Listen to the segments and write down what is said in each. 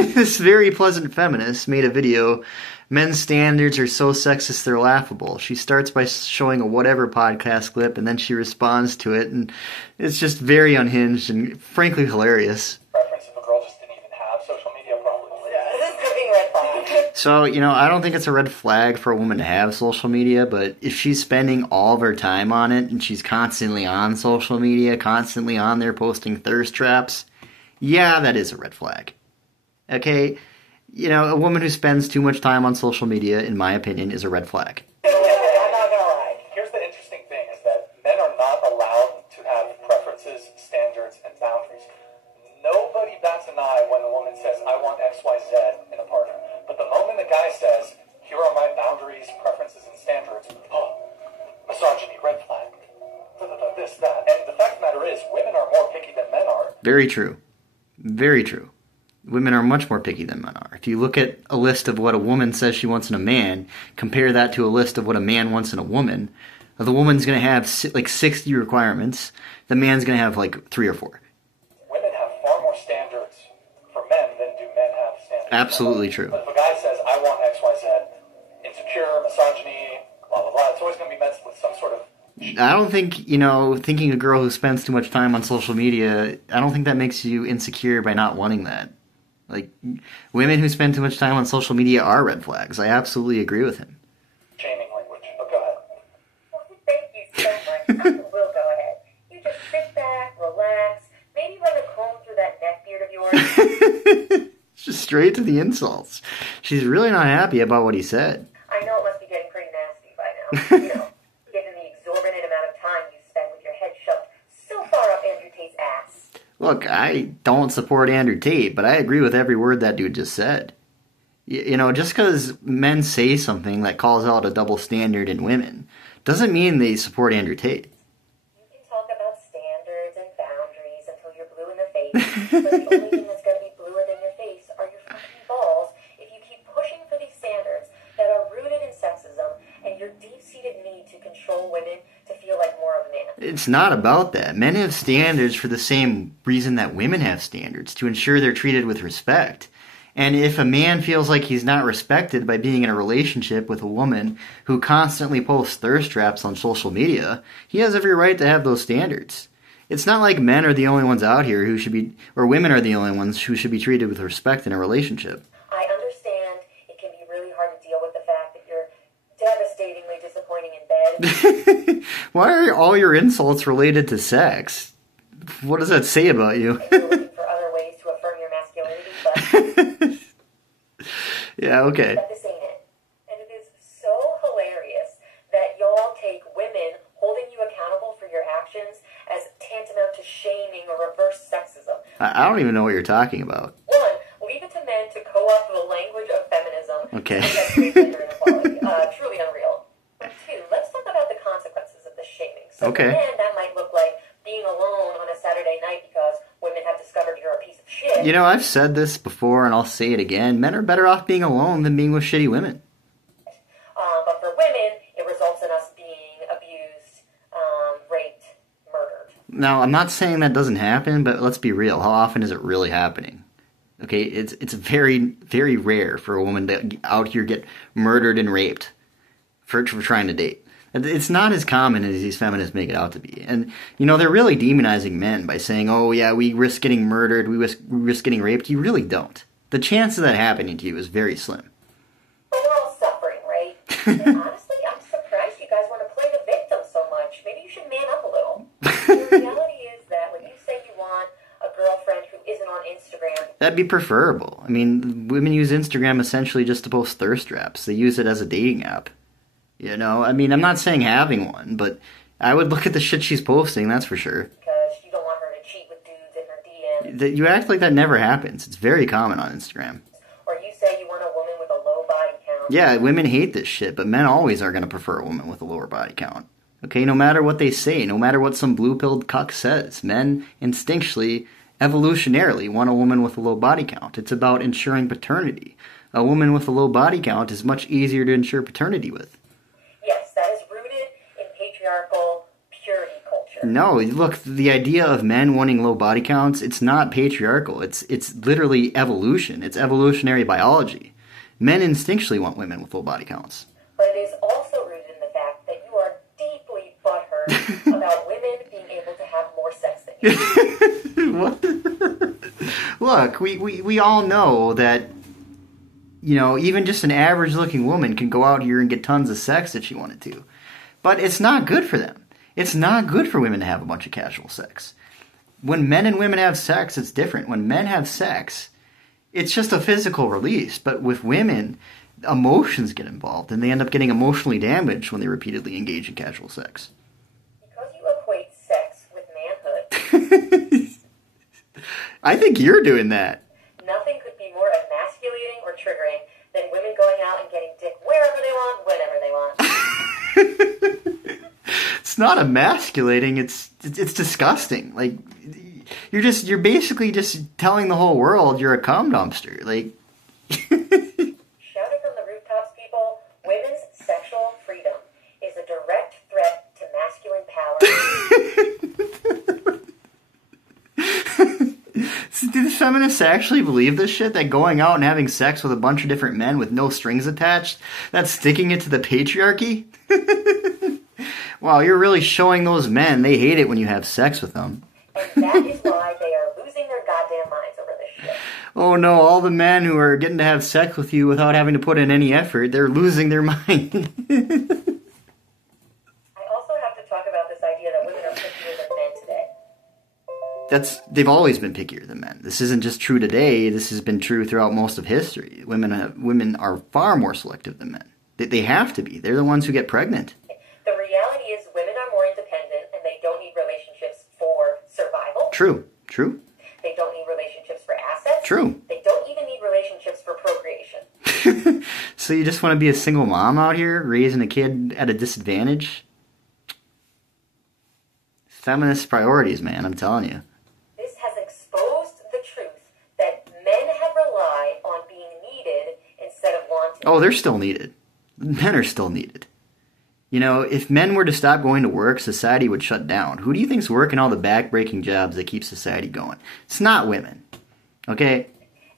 This very pleasant feminist made a video, men's standards are so sexist they're laughable. She starts by showing a whatever podcast clip, and then she responds to it, and it's just very unhinged and frankly hilarious. Preference if a girl just didn't even have social media probably. Yeah, this is being red flag. So, I don't think it's a red flag for a woman to have social media, but if she's spending all of her time on it, and she's constantly on social media, constantly on there posting thirst traps, yeah, that is a red flag. Okay? A woman who spends too much time on social media, in my opinion, is a red flag. No. Here's the interesting thing, is that men are not allowed to have preferences, standards, and boundaries. Nobody bats an eye when a woman says, I want X, Y, Z in a partner. But the moment the guy says, here are my boundaries, preferences, and standards, misogyny, red flag, this, that. And the fact of the matter is, women are more picky than men are. Very true. Very true. Women are much more picky than men are. If you look at a list of what a woman says she wants in a man, compare that to a list of what a man wants in a woman, the woman's going to have like 60 requirements, the man's going to have like 3 or 4. Women have far more standards for men than do men have standards. Absolutely true. But if a guy says, I want X, Y, Z, insecure, misogyny, blah, blah, blah, it's always going to be met with some sort of... I don't think, thinking a girl who spends too much time on social media, I don't think that makes you insecure by not wanting that. Like, women who spend too much time on social media are red flags. I absolutely agree with him. Shaming language. But go ahead. Well, thank you so much. I will go ahead. You just sit back, relax, maybe run a comb through that neck beard of yours. Just straight to the insults. She's really not happy about what he said. I know it must be getting pretty nasty by now. Given the exorbitant amount of time you spend with your head shoved so far up Andrew Tate's ass. Look, I don't support Andrew Tate, but I agree with every word that dude just said. Just because men say something that calls out a double standard in women doesn't mean they support Andrew Tate. You can talk about standards and boundaries until you're blue in the face, but the only thing that's going to be bluer than your face are your fucking balls if you keep pushing for these standards that are rooted in sexism and your deep-seated need to control women to feel like more of a man. It's not about that. Men have standards for the same reason that women have standards, to ensure they're treated with respect. And if a man feels like he's not respected by being in a relationship with a woman who constantly posts thirst traps on social media, he has every right to have those standards. It's not like men are the only ones out here who should be, or women are the only ones who should be treated with respect in a relationship. I understand it can be really hard to deal with the fact that you're devastatingly disappointing in bed. Why are all your insults related to sex? What does that say about you? You're looking for other ways to affirm your masculinity, but... Yeah, okay. But this ain't it. And it is so hilarious that y'all take women holding you accountable for your actions as tantamount to shaming or reverse sexism. I don't even know what you're talking about. 1, leave it to men to co-opt the language of feminism. Okay. Gender inequality. Truly unreal. But 2, let's talk about the consequences of the shaming. So Okay. for men, that might look like being alone on a Saturday night because women have discovered you're a piece of shit. I've said this before and I'll say it again. Men are better off being alone than being with shitty women. But for women, it results in us being abused, raped, murdered. Now, I'm not saying that doesn't happen, but let's be real. How often is it really happening? Okay, it's very, very rare for a woman to out here get murdered and raped for trying to date. It's not as common as these feminists make it out to be. And, they're really demonizing men by saying, oh, yeah, we risk getting murdered, we risk getting raped. You really don't. The chance of that happening to you is very slim. But we're all suffering, right? And honestly, I'm surprised you guys want to play the victim so much. Maybe you should man up a little. The reality is that when you say you want a girlfriend who isn't on Instagram... That'd be preferable. I mean, women use Instagram essentially just to post thirst traps. They use it as a dating app. I'm not saying having one, but I would look at the shit she's posting, that's for sure. Because you don't want her to cheat with dudes in her DMs. You act like that never happens. It's very common on Instagram. Or you say you want a woman with a low body count. Yeah, women hate this shit, but men always are going to prefer a woman with a lower body count. Okay, no matter what they say, no matter what some blue-pilled cuck says, men instinctually, evolutionarily want a woman with a low body count. It's about ensuring paternity. A woman with a low body count is much easier to ensure paternity with. Yes, that is rooted in patriarchal purity culture. No, look, the idea of men wanting low body counts, it's not patriarchal. It's literally evolution. It's evolutionary biology. Men instinctually want women with low body counts. But it is also rooted in the fact that you are deeply butthurt about women being able to have more sex than you. What? Look, we all know that, you know, even just an average looking woman can go out here and get tons of sex if she wanted to. But it's not good for them. It's not good for women to have a bunch of casual sex. When men and women have sex, it's different. When men have sex, it's just a physical release. But with women, emotions get involved, and they end up getting emotionally damaged when they repeatedly engage in casual sex. Because you equate sex with manhood. I think you're doing that. Nothing could be more emasculating or triggering than women going out and getting dick wherever they want, whenever they want. It's not emasculating. It's disgusting. Like, you're basically just telling the whole world you're a cum dumpster. Like, Shout it from the rooftops, people. Women's sexual freedom is a direct threat to masculine power. Do the feminists actually believe this shit? That going out and having sex with a bunch of different men with no strings attached, that's sticking it to the patriarchy? Wow, you're really showing those men they hate it when you have sex with them. And that is why they are losing their goddamn minds over this shit. Oh no, all the men who are getting to have sex with you without having to put in any effort, they're losing their mind. I also have to talk about this idea that women are pickier than men today. They've always been pickier than men. This isn't just true today, this has been true throughout most of history. Women are far more selective than men. They have to be. They're the ones who get pregnant. The reality is women are more independent and they don't need relationships for survival. True. They don't need relationships for assets. True. They don't even need relationships for procreation. So you just want to be a single mom out here, raising a kid at a disadvantage? Feminist priorities, man, I'm telling you. This has exposed the truth that men have relied on being needed instead of wanted. Oh, they're still needed. Men are still needed. You know, if men were to stop going to work, society would shut down. Who do you think's working all the back-breaking jobs that keep society going? It's not women. Okay?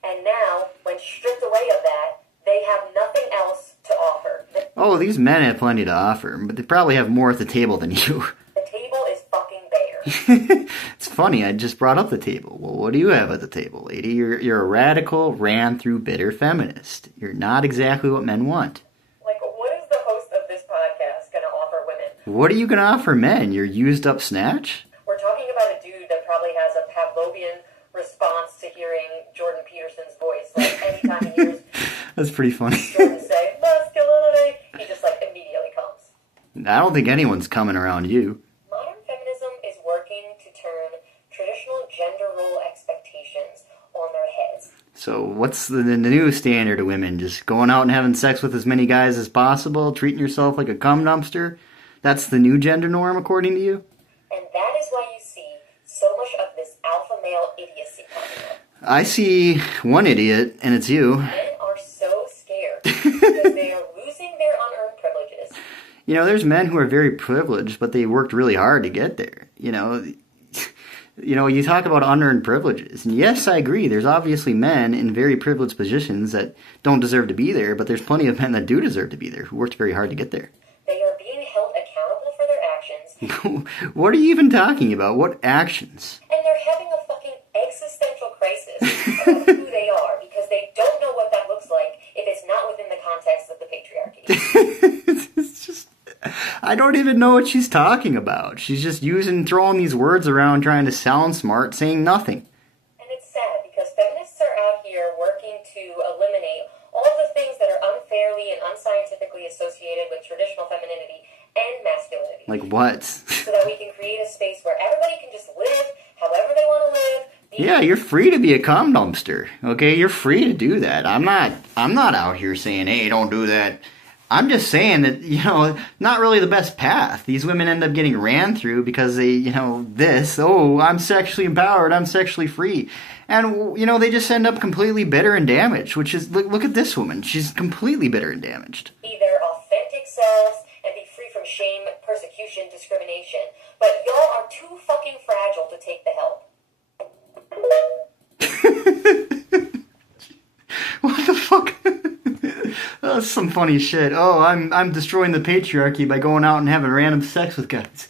And now, when stripped away of that, they have nothing else to offer. Oh, these men have plenty to offer, but they probably have more at the table than you. The table is fucking bare. It's funny, I just brought up the table. Well, what do you have at the table, lady? You're a radical, ran-through, bitter feminist. You're not exactly what men want. What are you going to offer men? Your used-up snatch? We're talking about a dude that probably has a Pavlovian response to hearing Jordan Peterson's voice. Like, anytime he hears That's pretty funny. Jordan say, masculinity, he just, like, immediately comes. I don't think anyone's coming around you. Modern feminism is working to turn traditional gender role expectations on their heads. So what's the new standard of women? Just going out and having sex with as many guys as possible? Treating yourself like a cum dumpster? That's the new gender norm, according to you? And that is why you see so much of this alpha male idiocy coming up. I see one idiot, and it's you. Men are so scared because they are losing their unearned privileges. You know, there's men who are very privileged, but they worked really hard to get there. You know, you talk about unearned privileges. And yes, I agree. There's obviously men in very privileged positions that don't deserve to be there, but there's plenty of men that do deserve to be there, who worked very hard to get there. They are being held accountable for their actions. What are you even talking about? What actions? And they're having a fucking existential crisis about who they are because they don't know what that looks like if it's not within the context of the patriarchy. It's just, I don't even know what she's talking about. She's just throwing these words around, trying to sound smart, saying nothing. And it's sad because feminists are out here working to eliminate all of the things that are unfairly and unscientifically associated with traditional femininity and masculinity. Like what? So that we can create a space where everybody can just live however they want to live. Yeah, you're free to be a cum dumpster. Okay, you're free to do that. I'm not out here saying, hey, don't do that. I'm just saying that, not really the best path. These women end up getting ran through because they, I'm sexually empowered, I'm sexually free. And, they just end up completely bitter and damaged, which is, look at this woman. She's completely bitter and damaged. Be their authentic selves and be free from shame, persecution, discrimination. but y'all are too fucking fragile to take the help. What the fuck? That's some funny shit. Oh, I'm destroying the patriarchy by going out and having random sex with guys.